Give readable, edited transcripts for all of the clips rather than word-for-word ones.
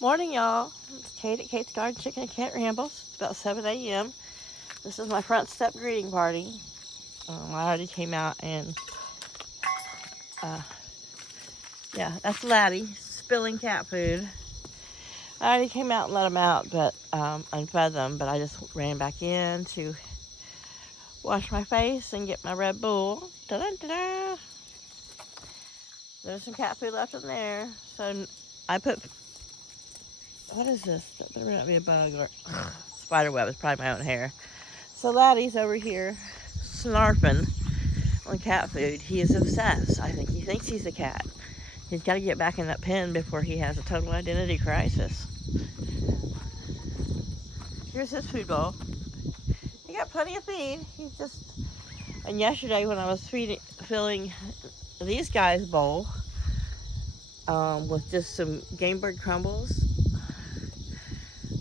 Morning, y'all. It's Kate at Kate's Garden Chicken and Cat Rambles. It's about 7 a.m. This is my front step greeting party. I already came out and, uh, yeah, that's Laddie spilling cat food. I already came out and let them out, and fed them, but I just ran back in to wash my face and get my Red Bull. Da-da-da-da. There's some cat food left in there. So I put, what is this? That better not be a bug or spider web. It's probably my own hair. So Laddie's over here snarfing on cat food. He is obsessed. I think he thinks he's a cat. He's got to get back in that pen before he has a total identity crisis. Here's his food bowl. He got plenty of feed. He's just... And yesterday when I was filling these guys' bowl with just some game bird crumbles,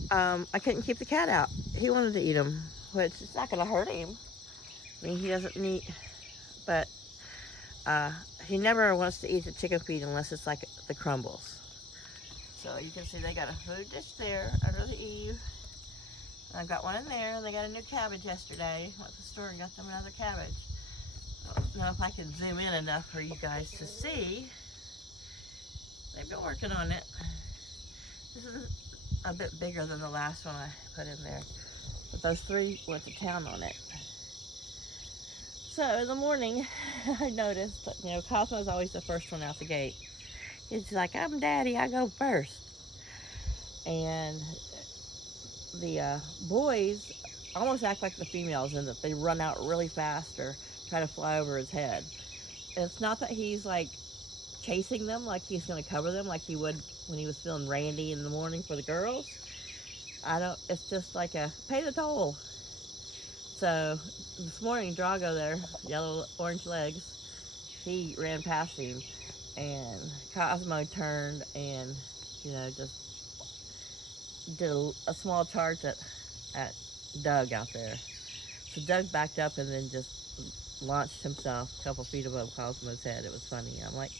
I couldn't keep the cat out. He wanted to eat them, which is not going to hurt him. I mean, he doesn't need... But he never wants to eat the chicken feed unless it's like the crumbles. So you can see they got a food dish there under the eave. I've got one in there. They got a new cabbage yesterday. Went to the store and got them another cabbage. I don't know if I can zoom in enough for you guys to see. They've been working on it. This is a bit bigger than the last one I put in there. But those three went to town on it. So in the morning, I noticed that, Cosmo's always the first one out the gate. He's like, I'm daddy, I go first. And the boys almost act like the females in that they run out really fast or try to fly over his head. And it's not that he's like chasing them like he's going to cover them like he would when he was feeling randy in the morning for the girls. It's just like a pay the toll. So this morning, Drago there, yellow orange legs, he ran past him, and Cosmo turned and, just did a small charge at Doug out there. So Doug backed up and then just launched himself a couple feet above Cosmo's head. It was funny. I'm like,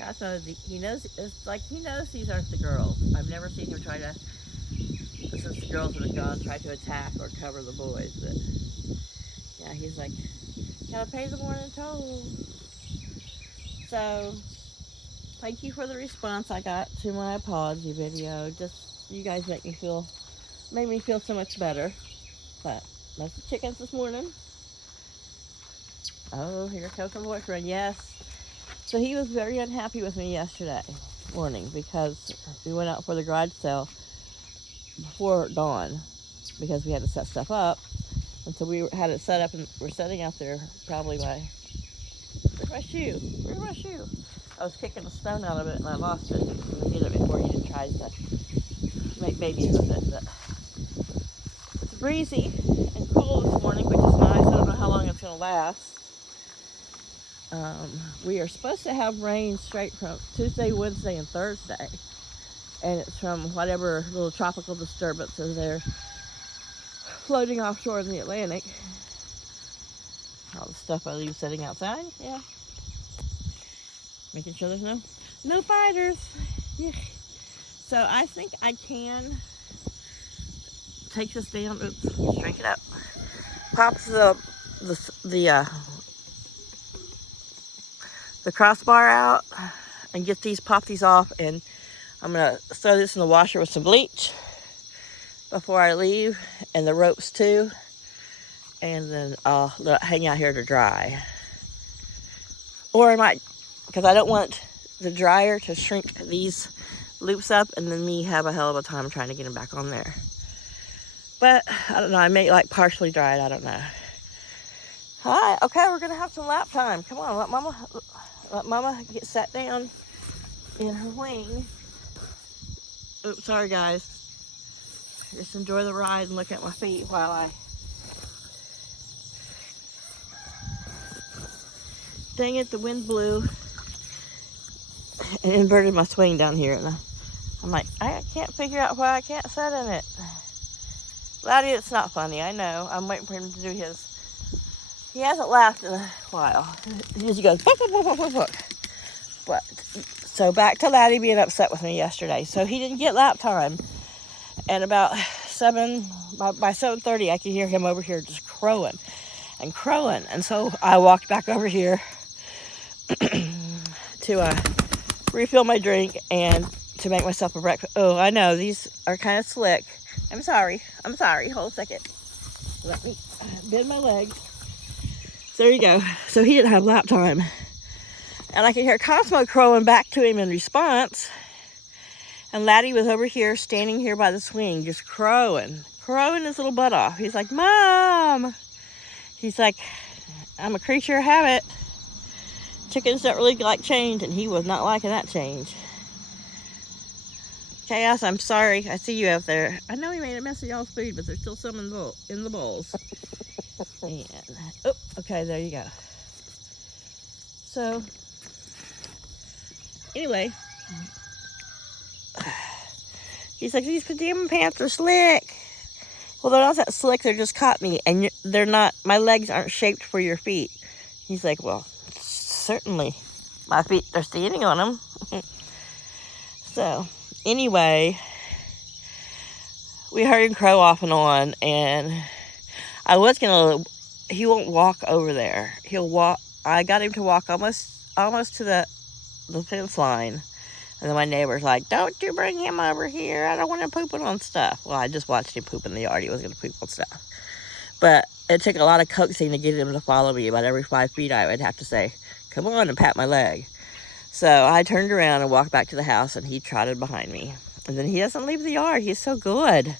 Cosmo, he knows, it's like he knows these aren't the girls. I've never seen him try to, since the girls have been gone, try to attack or cover the boys. But yeah, he's like, gotta pay the morning toll. So thank you for the response I got to my apology video. Just, you guys made me feel so much better. But that's the chickens this morning. Oh, here comes my boyfriend. Yes. So he was very unhappy with me yesterday morning because we went out for the garage sale before dawn because we had to set stuff up. And so we had it set up and we're sitting out there probably by... Where's my shoe? Where's my shoe? I was kicking a stone out of it and I lost it. I'm going to get it before he tries to make babies with it. But it's breezy and cool this morning, which is nice. I don't know how long it's going to last. We are supposed to have rain straight from Tuesday, Wednesday, and Thursday. And it's from whatever little tropical disturbances they're floating offshore in the Atlantic. All the stuff I leave sitting outside, yeah. Making sure there's no spiders. Yeah. So I think I can take this down. Oops, shrink it up. Pop the crossbar out and pop these off, and I'm gonna throw this in the washer with some bleach before I leave, and the ropes too, and then I'll let it hang out here to dry. Or I might, because I don't want the dryer to shrink these loops up and then me have a hell of a time trying to get them back on there. But I don't know, I may like partially dry it, I don't know. Hi, okay, we're gonna have some lap time. Come on, let mama get sat down in her wing. Oops, sorry guys. Just enjoy the ride and look at my feet while I... Dang it, the wind blew and inverted my swing down here. And I'm like, I can't figure out why I can't sit in it. Laddie, it's not funny, I know. I'm waiting for him to do his... He hasn't laughed in a while. He just goes, book, book, book, book, book. But So back to Laddie being upset with me yesterday. So he didn't get lap time. And about by 7:30, I could hear him over here just crowing and crowing. And so I walked back over here to refill my drink and to make myself a breakfast. Oh, I know, these are kind of slick. I'm sorry. Hold a second. Let me bend my legs. So there you go. So he didn't have lap time. And I could hear Cosmo crowing back to him in response. And Laddie was over here, standing here by the swing, just crowing his little butt off. He's like, Mom! He's like, I'm a creature of habit. Chickens don't really like change, and he was not liking that change. Chaos, I'm sorry. I see you out there. I know he made a mess of y'all's food, but there's still some in the bowls. And, oh, okay, there you go. So, anyway, he's like, these pajama pants are slick. Well, they're not that slick, they're just cotton-y, and they're not, my legs aren't shaped for your feet. He's like, well, certainly, my feet are standing on them. So, anyway, we heard him crow off and on, and I was gonna, he won't walk over there. He'll walk, I got him to walk almost to the fence line. And then my neighbor's like, don't you bring him over here. I don't want him pooping on stuff. Well, I just watched him poop in the yard. He was going to poop on stuff. But it took a lot of coaxing to get him to follow me. About every 5 feet, I would have to say, come on, and pat my leg. So I turned around and walked back to the house, and he trotted behind me. And then he doesn't leave the yard. He's so good.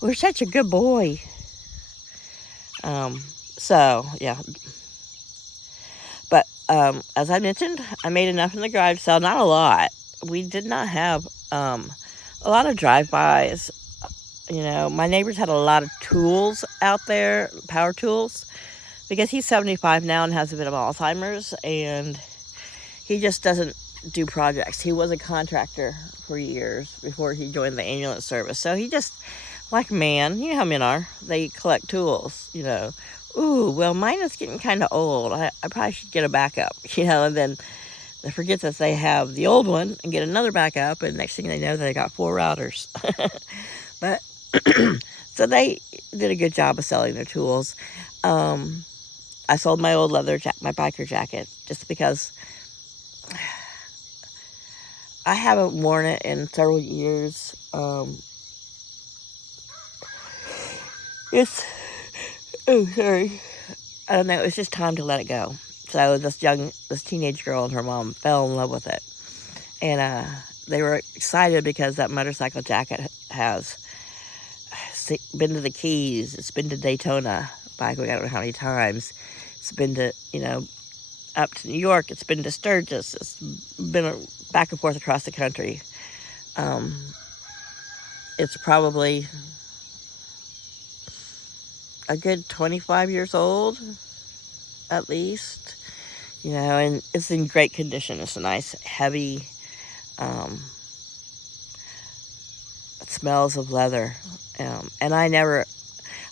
We're such a good boy. So, yeah. But as I mentioned, I made enough in the garage sale. Not a lot. We did not have a lot of drive-bys. You know, my neighbors had a lot of tools out there, power tools, because he's 75 now and has a bit of Alzheimer's, and he just doesn't do projects. He was a contractor for years before he joined the ambulance service. So he just, like man, you know how men are, they collect tools, you know. Ooh, well, mine is getting kind of old. I probably should get a backup, you know, and then they forget that they have the old one and get another backup, and next thing they know, they got 4 routers. But, so they did a good job of selling their tools. I sold my old leather my biker jacket, just because I haven't worn it in several years. Oh, sorry. I don't know, it was just time to let it go. So this teenage girl and her mom fell in love with it. And they were excited because that motorcycle jacket has been to the Keys. It's been to Daytona. I don't know how many times. It's been to, you know, up to New York. It's been to Sturgis. It's been back and forth across the country. It's probably a good 25 years old, at least. You know, and it's in great condition. It's a nice, heavy, it smells of leather. And I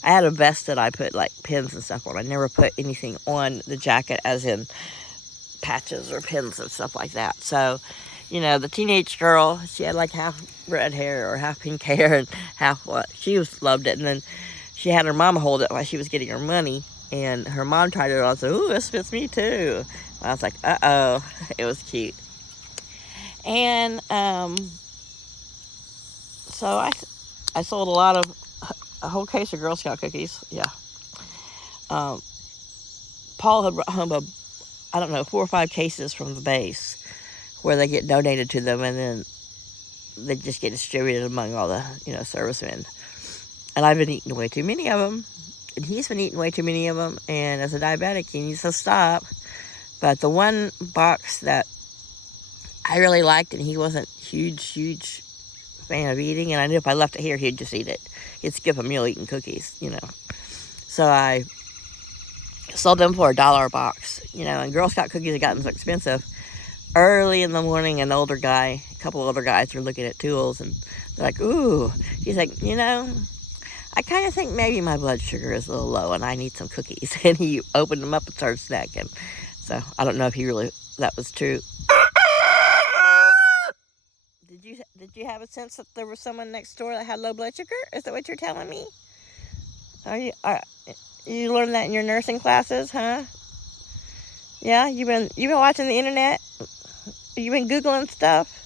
had a vest that I put like pins and stuff on. I never put anything on the jacket as in patches or pins and stuff like that. So, you know, the teenage girl, she had like half red hair or half pink hair and half what. She loved it. And then she had her mama hold it while she was getting her money. And her mom tried it on and said, ooh, this fits me too. And I was like, uh-oh. It was cute. And so I sold a whole case of Girl Scout cookies. Yeah. Paul had brought home 4 or 5 cases from the base where they get donated to them, and then they just get distributed among all the, you know, servicemen. And I've been eating way too many of them. And he's been eating way too many of them. And as a diabetic, he needs to stop. But the one box that I really liked, and he wasn't huge fan of eating, and I knew if I left it here, he'd just eat it. He'd skip a meal eating cookies, you know. So I sold them for $1 a box, you know, and Girl Scout cookies had gotten so expensive. Early in the morning, a couple older guys were looking at tools, and they're like, ooh. He's like, you know, I kind of think maybe my blood sugar is a little low and I need some cookies. And he opened them up and started snacking. So I don't know if that was true. Did you have a sense that there was someone next door that had low blood sugar? Is that what you're telling me? You learned that in your nursing classes, huh? Yeah, you've been watching the internet. You've been googling stuff.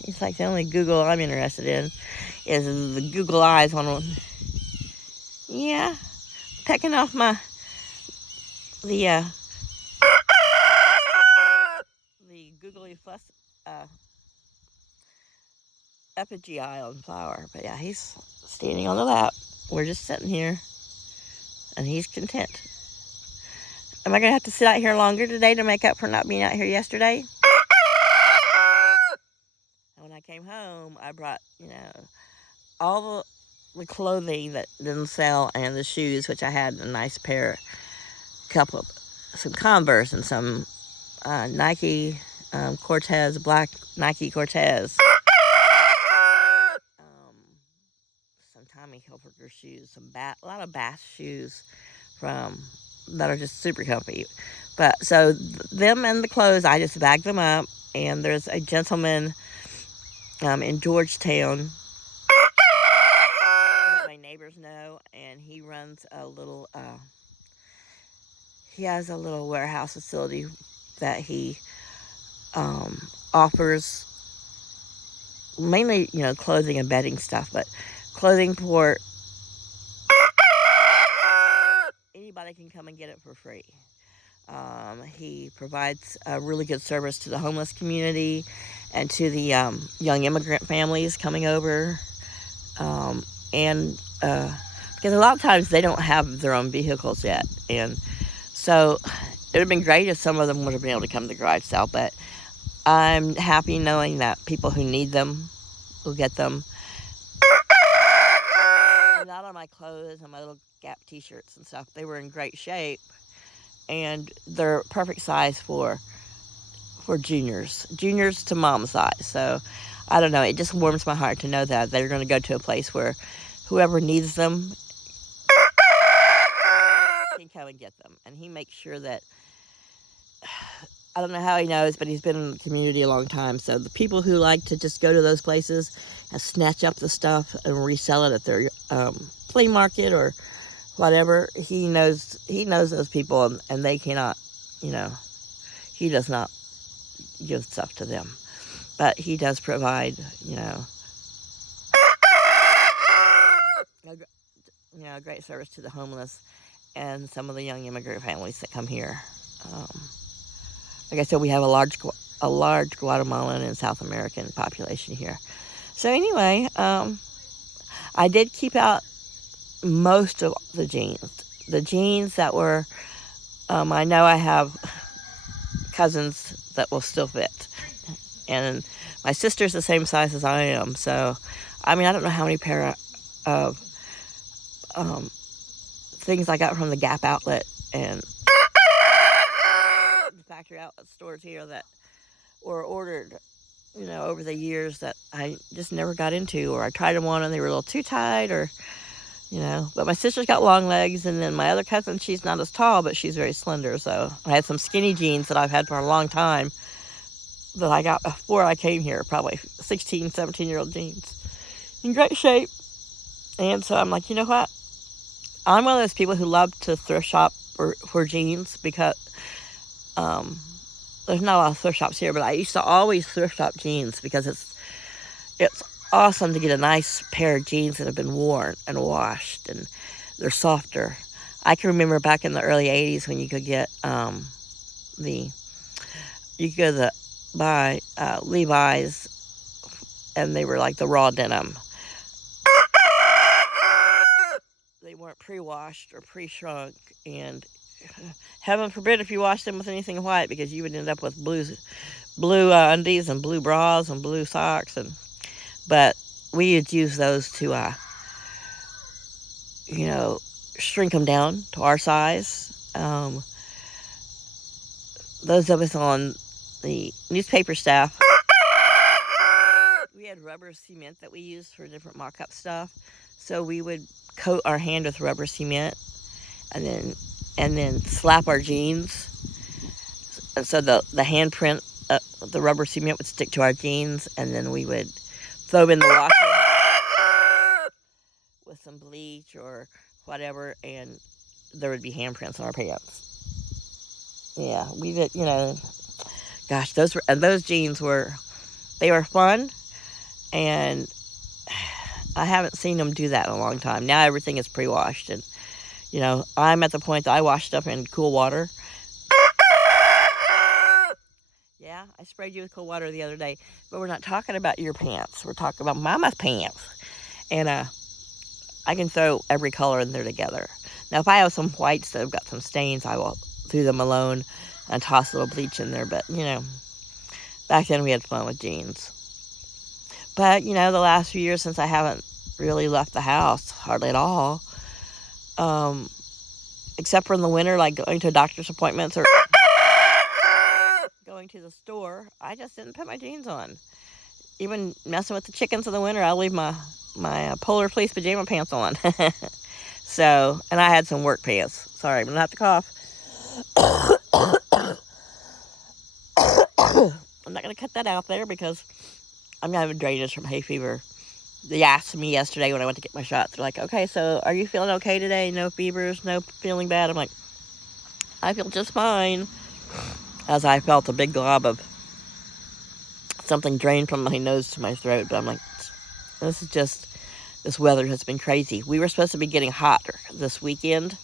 It's like the only Google I'm interested in is the Google eyes on. Yeah, pecking off the the googly fuss effigy eye on Flower. But yeah, he's standing on the lap. We're just sitting here, and he's content. Am I gonna have to sit out here longer today to make up for not being out here yesterday? When I came home, I brought, all the clothing that didn't sell and the shoes, which I had a nice pair, some Converse and some Nike Cortez, black Nike Cortez. Some Tommy Hilfiger shoes, a lot of Bass shoes that are just super comfy. But so them and the clothes, I just bagged them up. And there's a gentleman in Georgetown that my neighbors know, and he runs he has a little warehouse facility that he offers mainly, clothing and bedding stuff, but clothing for anybody can come and get it for free. He provides a really good service to the homeless community and to the young immigrant families coming over. Because a lot of times they don't have their own vehicles yet. And so it would have been great if some of them would have been able to come to the garage sale. But I'm happy knowing that people who need them will get them. And not on my clothes and my little Gap t-shirts and stuff. They were in great shape. And they're perfect size for juniors to mom size. So I don't know, it just warms my heart to know that they're going to go to a place where whoever needs them can come and get them. And he makes sure that, I don't know how he knows, but he's been in the community a long time. So the people who like to just go to those places and snatch up the stuff and resell it at their flea market or whatever, he knows those people, and they cannot, he does not give stuff to them. But he does provide, a great service to the homeless and some of the young immigrant families that come here. Like I said, we have a large Guatemalan and South American population here. So anyway, I did keep out most of the jeans. The jeans that were, I know I have cousins that will still fit. And my sister's the same size as I am. So, I don't know how many pair of things I got from the Gap outlet and the factory outlet stores here that were ordered, over the years that I just never got into, or I tried them on and they were a little too tight, or, but my sister's got long legs, and then my other cousin, she's not as tall, but she's very slender. So I had some skinny jeans that I've had for a long time that I got before I came here, probably 16, 17-year-old jeans in great shape. And so I'm like, you know what? I'm one of those people who love to thrift shop for jeans, because there's not a lot of thrift shops here, but I used to always thrift shop jeans because it's awesome to get a nice pair of jeans that have been worn and washed, and they're softer. I can remember back in the early 80s when you could get buy Levi's, and they were like the raw denim. They weren't pre-washed or pre-shrunk, and heaven forbid if you washed them with anything white, because you would end up with blue undies and blue bras and blue socks. But we would use those to shrink them down to our size. Those of us on the newspaper staff, we had rubber cement that we used for different mock-up stuff. So we would coat our hand with rubber cement and then slap our jeans, so the handprint the rubber cement would stick to our jeans, and then we would throw them in the washer with some bleach or whatever, and there would be handprints on our pants. Yeah, we did, gosh, those jeans they were fun, and I haven't seen them do that in a long time. Now everything is pre-washed, and, I'm at the point that I wash stuff in cool water. Yeah, I sprayed you with cold water the other day, but we're not talking about your pants. We're talking about Mama's pants. And I can throw every color in there together. Now, if I have some whites that have got some stains, I will do them alone and toss a little bleach in there. But, back then we had fun with jeans. But, the last few years since I haven't really left the house, hardly at all, except for in the winter, like going to doctor's appointments or going to the store, I just didn't put my jeans on. Even messing with the chickens in the winter, I'll leave my polar fleece pajama pants on. So, and I had some work pants. Sorry, I'm going to have to cough. I'm not going to cut that out there because I'm going to have a drainage from hay fever. They asked me yesterday when I went to get my shots. They're like, okay, so are you feeling okay today? No fevers, no feeling bad? I'm like, I feel just fine. As I felt a big glob of something drained from my nose to my throat. But I'm like, this weather has been crazy. We were supposed to be getting hotter this weekend.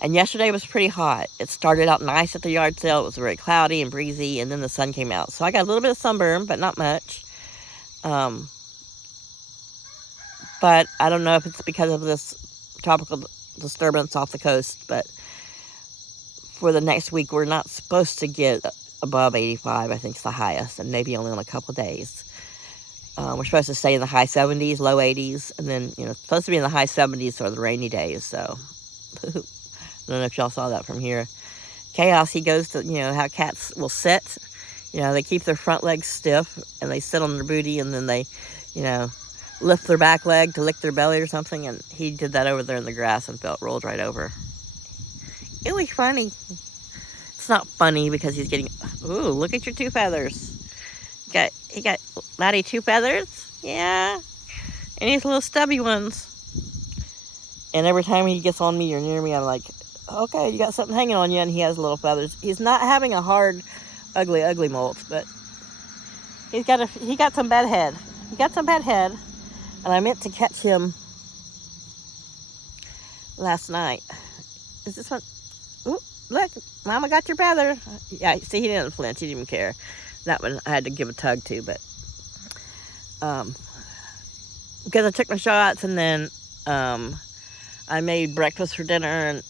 And yesterday was pretty hot. It started out nice at the yard sale. It was very cloudy and breezy, and then the sun came out. So I got a little bit of sunburn, but not much. But I don't know if it's because of this tropical disturbance off the coast, but for the next week, we're not supposed to get above 85, I think it's the highest, and maybe only on a couple of days. We're supposed to stay in the high 70s, low 80s, and then, it's supposed to be in the high 70s for the rainy days, so I don't know if y'all saw that from here. Chaos, he goes to, how cats will sit. They keep their front legs stiff, and they sit on their booty, and then they, lift their back leg to lick their belly or something, and he did that over there in the grass and rolled right over. It was funny. It's not funny because he's getting, ooh, look at your two feathers. He got Laddie 2 feathers. Yeah. And he's little stubby ones. And every time he gets on me or near me, I'm like, okay, you got something hanging on you, and he has little feathers. He's not having a hard, ugly molt, but he got some bad head. He got some bad head, and I meant to catch him last night. Is this one? Ooh, look, Mama got your feather. Yeah, see, he didn't flinch. He didn't even care. That one I had to give a tug to, but because I took my shots, and then I made breakfast for dinner, and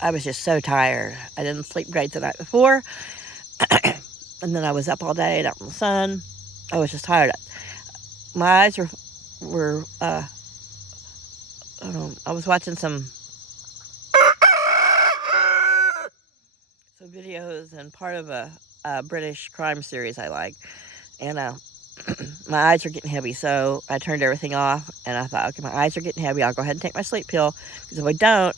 I was just so tired. I didn't sleep great the night before, and then I was up all day out in the sun. I was just tired. My eyes were I was watching some videos and part of a British crime series I like, and my eyes are getting heavy, so I turned everything off, and I thought, okay, my eyes are getting heavy, I'll go ahead and take my sleep pill, because if I don't,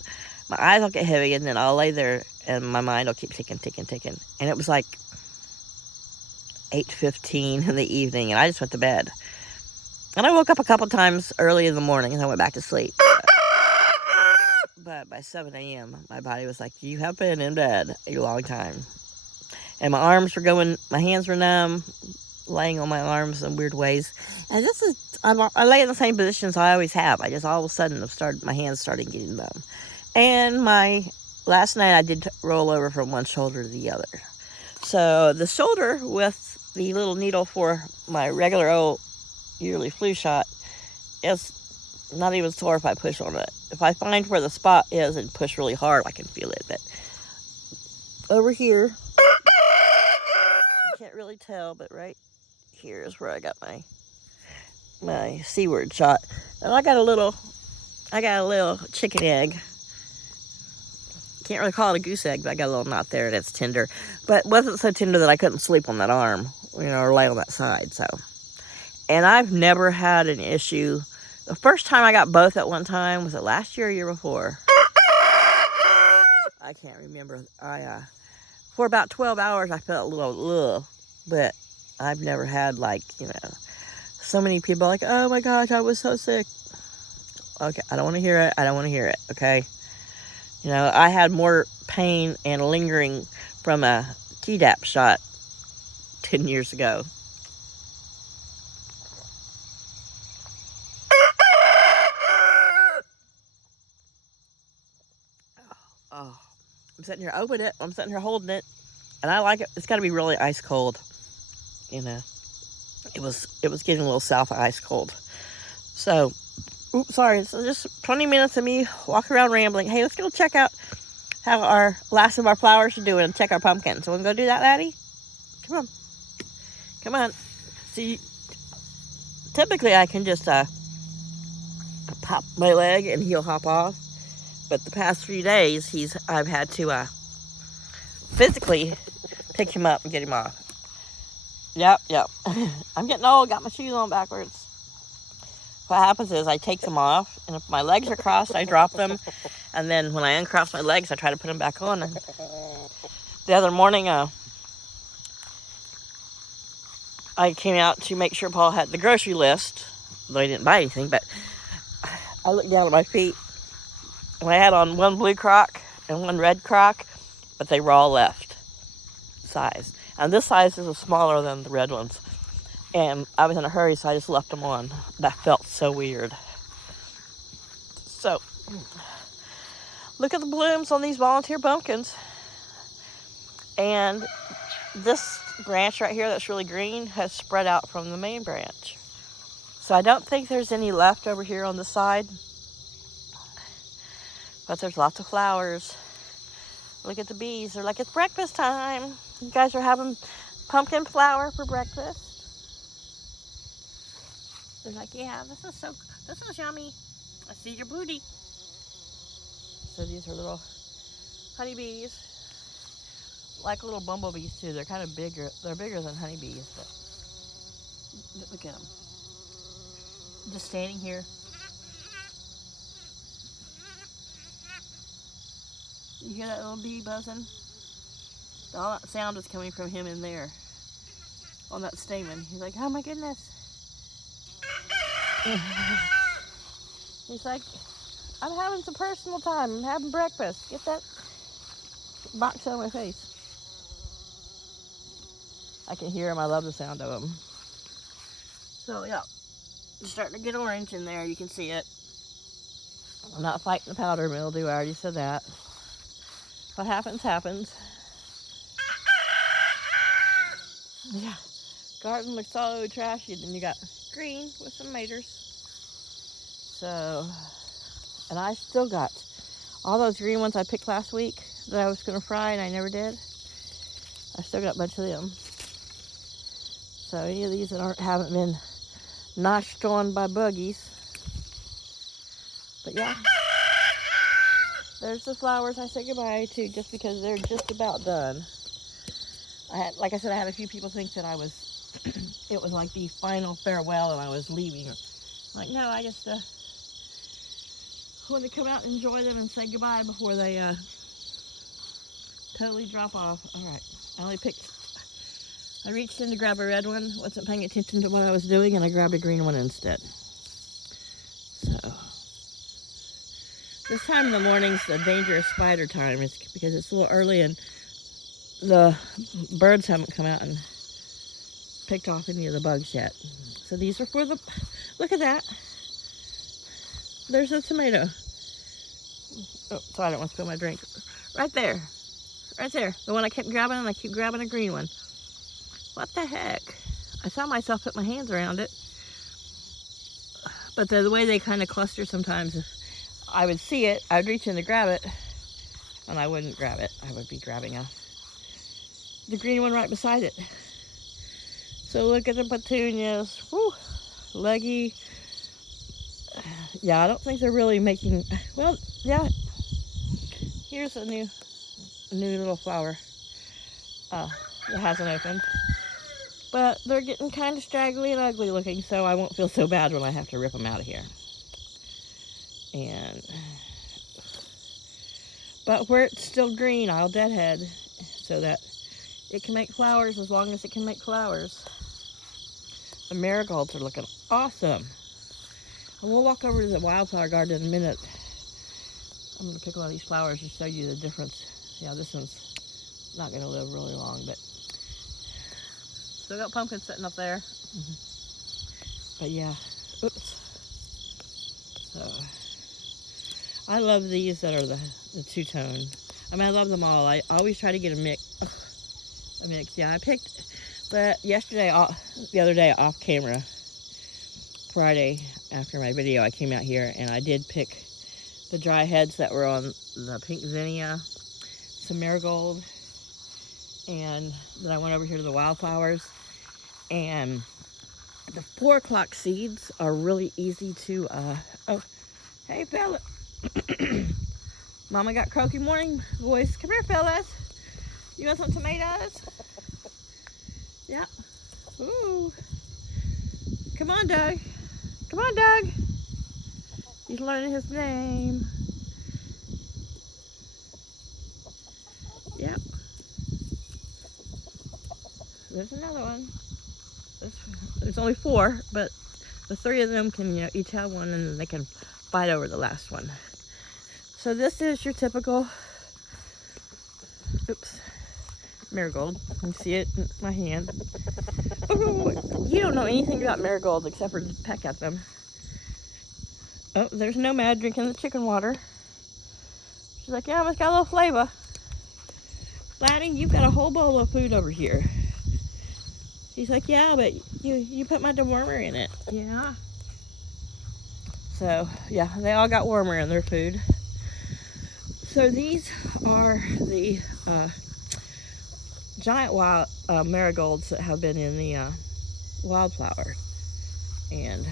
my eyes will get heavy, and then I'll lay there, and my mind will keep ticking, and it was like 8:15 in the evening, and I just went to bed, and I woke up a couple times early in the morning, and I went back to sleep, but by 7 a.m., my body was like, you have been in bed a long time. And my hands were numb, laying on my arms in weird ways. And I lay in the same positions I always have. I just all of a sudden my hands started getting numb. And last night I did roll over from one shoulder to the other. So the shoulder with the little needle for my regular old yearly flu shot is not even sore if I push on it. If I find where the spot is and push really hard, I can feel it. But over here, you can't really tell, but right here is where I got my C-word shot. And I got a little chicken egg. Can't really call it a goose egg, but I got a little knot there, and it's tender. But it wasn't so tender that I couldn't sleep on that arm, or lay on that side. So, and I've never had an issue. The first time I got both at one time, was it last year or year before? I can't remember. For about 12 hours, I felt a little, but I've never had, like, so many people like, oh my gosh, I was so sick. Okay, I don't want to hear it. I don't want to hear it, okay? I had more pain and lingering from a Tdap shot 10 years ago. Oh, I'm sitting here opening it. I'm sitting here holding it, and I like it. It's got to be really ice cold. It was getting a little south of ice cold. So, oops, sorry. So just 20 minutes of me walking around rambling. Hey, let's go check out how our last of our flowers are doing and check our pumpkins. So we're gonna go do that, Laddie? Come on. See, typically I can just pop my leg and he'll hop off. But the past few days, I've had to physically pick him up and get him off. Yep. I'm getting old. Got my shoes on backwards. What happens is I take them off, and if my legs are crossed, I drop them. And then when I uncross my legs, I try to put them back on. And the other morning, I came out to make sure Paul had the grocery list, though I didn't buy anything, but I looked down at my feet, and I had on one blue Croc and one red Croc, but they were all left size. And this size is smaller than the red ones. And I was in a hurry, so I just left them on. That felt so weird. So, look at the blooms on these volunteer pumpkins. And this branch right here that's really green has spread out from the main branch. So I don't think there's any left over here on the side. But there's lots of flowers. Look at the bees. They're like, it's breakfast time. You guys are having pumpkin flour for breakfast. They're like, yeah, this is yummy. I see your booty. So these are little honeybees. Like little bumblebees too. They're kind of bigger. They're bigger than honeybees, but look at them. Just standing here. You hear that little bee buzzing? All that sound is coming from him in there on that stamen. He's like, oh my goodness. He's like, I'm having some personal time. I'm having breakfast. Get that box out of my face. I can hear him. I love the sound of him. So, yeah. It's starting to get orange in there. You can see it. I'm not fighting the powder mildew. I already said that. What happens, happens. Yeah. Garden looks so trashy. Then you got green with some maters. So, and I still got all those green ones I picked last week that I was going to fry and I never did. I still got a bunch of them. So any of these that haven't been notched on by buggies. But yeah, there's the flowers I said goodbye to just because they're just about done. Like I said, I had a few people think that it was like the final farewell and I was leaving. Like, no, I just wanted to come out and enjoy them and say goodbye before they totally drop off. All right, I reached in to grab a red one, wasn't paying attention to what I was doing, and I grabbed a green one instead. So, this time in the morning's the dangerous spider time. It's because it's a little early and the birds haven't come out and picked off any of the bugs yet. So these are for the, look at that. There's a tomato. Oh, sorry, I don't want to spill my drink. Right there. Right there. The one I kept grabbing, and I keep grabbing a green one. What the heck? I saw myself put my hands around it. But the way they kind of cluster sometimes, if I would see it, I would reach in to grab it, and I wouldn't grab it. I would be grabbing the green one right beside it. So look at the petunias. Woo, leggy. Yeah, I don't think they're really making, well, yeah. Here's a new little flower that hasn't opened. But they're getting kind of straggly and ugly looking, so I won't feel so bad when I have to rip them out of here. But where it's still green, I'll deadhead so that It can make flowers as long as it can make flowers. The marigolds are looking awesome. And we'll walk over to the wildflower garden in a minute. I'm going to pick one of these flowers to show you the difference. Yeah, this one's not going to live really long, but still got pumpkins sitting up there. But yeah, oops. So I love these that are the two-tone. I mean, I love them all. I always try to get a mix. Yeah, I picked that yesterday, the other day off camera. Friday after my video, I came out here and I did pick the dry heads that were on the pink zinnia, some marigold, and then I went over here to the wildflowers. And the 4 o'clock seeds are really easy to, oh, hey fella. Mama got croaky morning voice. Come here, fellas. You want some tomatoes? Yeah. Ooh. Come on, Doug. Come on, Doug. He's learning his name. Yep. There's another one. There's only 4, but the 3 of them can, each have one, and then they can fight over the last one. So this is your typical, oops, marigold. You can see it in my hand. Oh, you don't know anything about marigolds except for peck at them. Oh, there's Nomad drinking the chicken water. She's like, yeah, it's got a little flavor. Laddie, you've got a whole bowl of food over here. He's like, yeah, but you put my dewormer in it. Yeah. So, yeah, they all got wormer in their food. So these are the giant wild marigolds that have been in the wildflower. And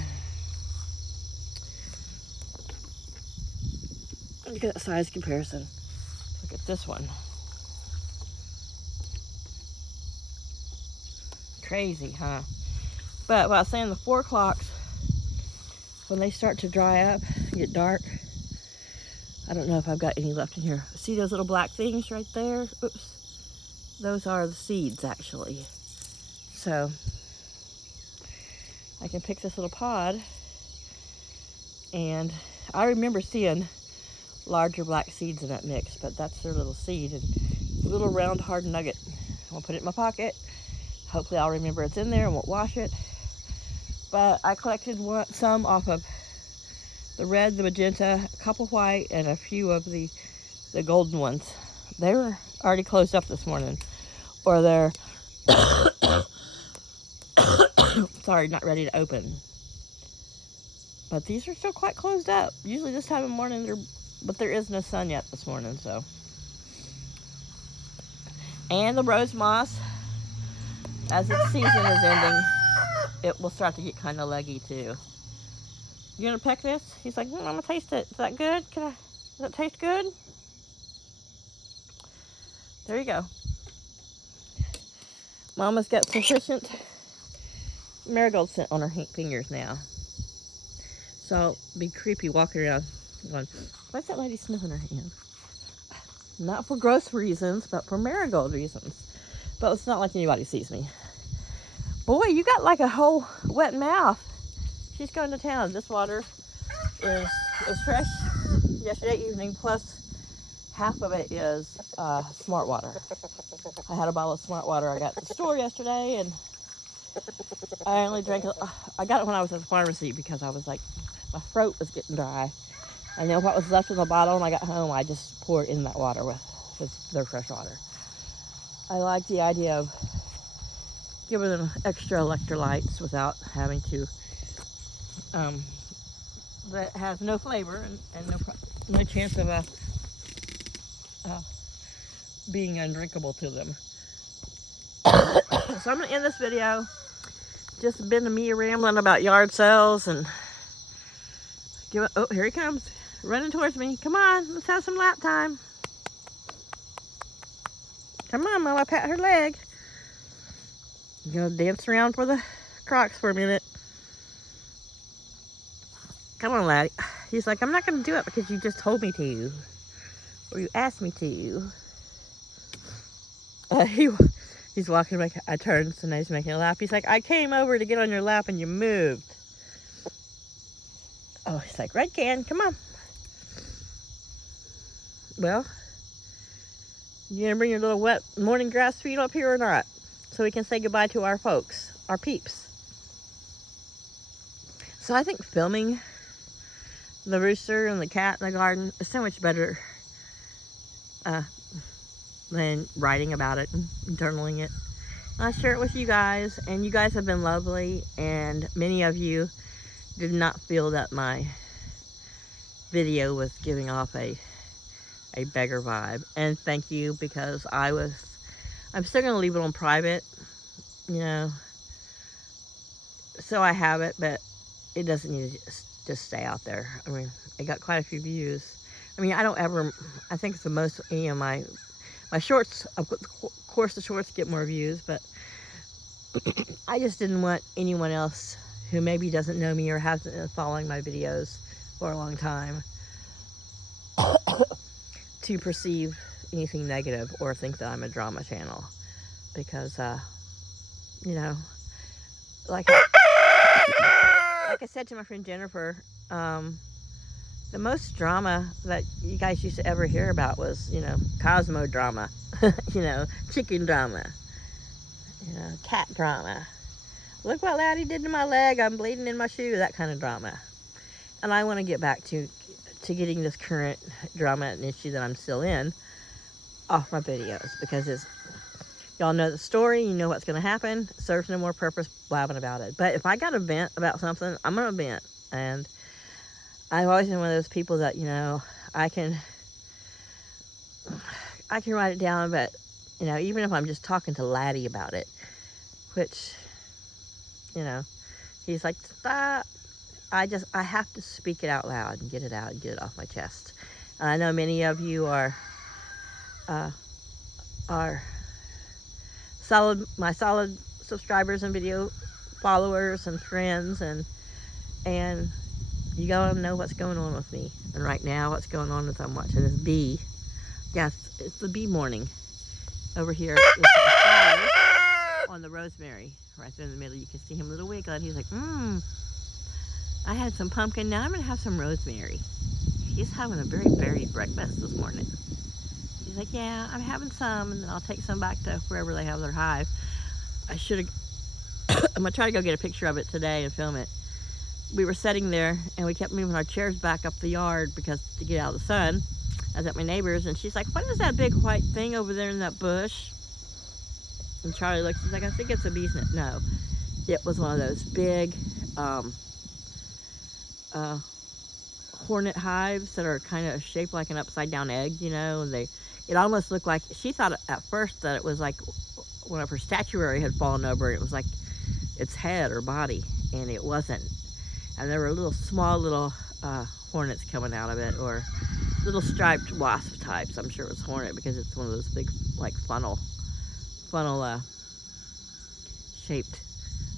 look at that size comparison. Look at this one. Crazy, huh? But what I was saying, the 4 o'clocks, when they start to dry up, get dark. I don't know if I've got any left in here. See those little black things right there? Oops. Those are the seeds, actually. So I can pick this little pod, and I remember seeing larger black seeds in that mix, but that's their little seed, and a little round hard nugget. I'll put it in my pocket. Hopefully I'll remember it's in there and won't wash it. But I collected some off of the red, the magenta, a couple white, and a few of the golden ones. They were already closed up this morning, or they're sorry, not ready to open. But these are still quite closed up. Usually this time of morning, but there is no sun yet this morning, so. And the rose moss, as its season is ending, it will start to get kind of leggy too. You gonna peck this? He's like, I'm gonna taste it. Is that good? Does it taste good? There you go. Mama's got sufficient marigold scent on her fingers now. So I'll be creepy walking around going, what's that lady sniffing her hand? Not for gross reasons, but for marigold reasons. But it's not like anybody sees me. Boy, you got like a whole wet mouth. She's going to town. This water is fresh yesterday evening, plus half of it is smart water. I had a bottle of smart water I got at the store yesterday, and I only drank it. I got it when I was at the pharmacy because I was like, my throat was getting dry. I know what was left in the bottle, and I got home, I just poured in that water with their fresh water. I like the idea of giving them extra electrolytes without having to, that has no flavor and no chance of being undrinkable to them. So I'm going to end this video. Just been me rambling about yard sales and oh, here he comes, running towards me. Come on, let's have some lap time. Come on, Mama, pat her leg. I'm gonna dance around for the Crocs for a minute. Come on, Laddie. He's like, I'm not gonna do it because you just told me to, or you asked me to. He's walking, like, I turned, so now he's making a lap. He's like, I came over to get on your lap and you moved. Oh, he's like, Red Can, come on. Well, you gonna bring your little wet morning grass feed up here or not? So we can say goodbye to our folks, our peeps. So I think filming the rooster and the cat in the garden is so much better than writing about it and journaling it. I'll share it with you guys, and you guys have been lovely, and many of you did not feel that my video was giving off a beggar vibe, and thank you, because I'm still going to leave it on private, you know, so I have it, but it doesn't need to just stay out there. I mean, it got quite a few views. I mean, I think it's the most, you know, my shorts, of course the shorts get more views, but I just didn't want anyone else who maybe doesn't know me or hasn't been following my videos for a long time to perceive anything negative or think that I'm a drama channel, because you know, like I said to my friend Jennifer, the most drama that you guys used to ever hear about was, you know, Cosmo drama, you know, chicken drama, you know, cat drama. Look what Laddie did to my leg, I'm bleeding in my shoe, that kind of drama. And I want to get back to getting this current drama and issue that I'm still in off my videos, because y'all know the story, you know what's going to happen. It serves no more purpose blabbing about it. But if I got to vent about something, I'm going to vent. And I've always been one of those people that, you know, I can write it down, but, you know, even if I'm just talking to Laddie about it, which, you know, he's like, stop. I have to speak it out loud and get it out and get it off my chest. And I know many of you are my solid subscribers and video followers and friends, and you gotta know what's going on with me. And right now what's going on is I'm watching this bee. Yes, it's the bee morning over here on the rosemary right there in the middle. You can see him a little wiggling. He's like, I had some pumpkin, now I'm gonna have some rosemary. He's having a very varied breakfast this morning. He's like, yeah, I'm having some, and then I'll take some back to wherever they have their hive. I should have, I'm gonna try to go get a picture of it today and film it. We were sitting there, and we kept moving our chairs back up the yard because to get out of the sun. I was at my neighbor's, and she's like, what is that big white thing over there in that bush? And Charlie looks, he's like, I think it's a bee's nest. No, it was one of those big hornet hives that are kind of shaped like an upside down egg, you know, and it almost looked like, she thought at first that it was like one of her statuary had fallen over. It was like its head or body, and it wasn't. And there were small little hornets coming out of it, or little striped wasp types. I'm sure it was hornet because it's one of those big, like, funnel shaped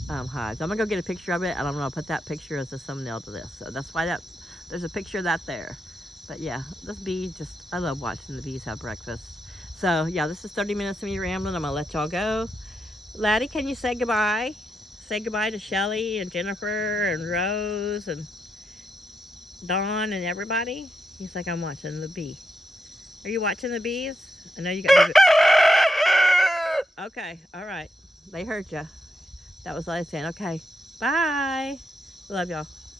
hives. I'm gonna go get a picture of it, and I'm gonna put that picture as a thumbnail to this. So that's why there's a picture of that there. But yeah, this bee, I love watching the bees have breakfast. So yeah, this is 30 minutes of me rambling. I'm gonna let y'all go. Laddie, can you say goodbye? Say goodbye to Shelly and Jennifer and Rose and Dawn and everybody. He's like, I'm watching the bee. Are you watching the bees? I know you got Okay, all right. They heard you. That was Laddie saying, okay, bye. Love y'all.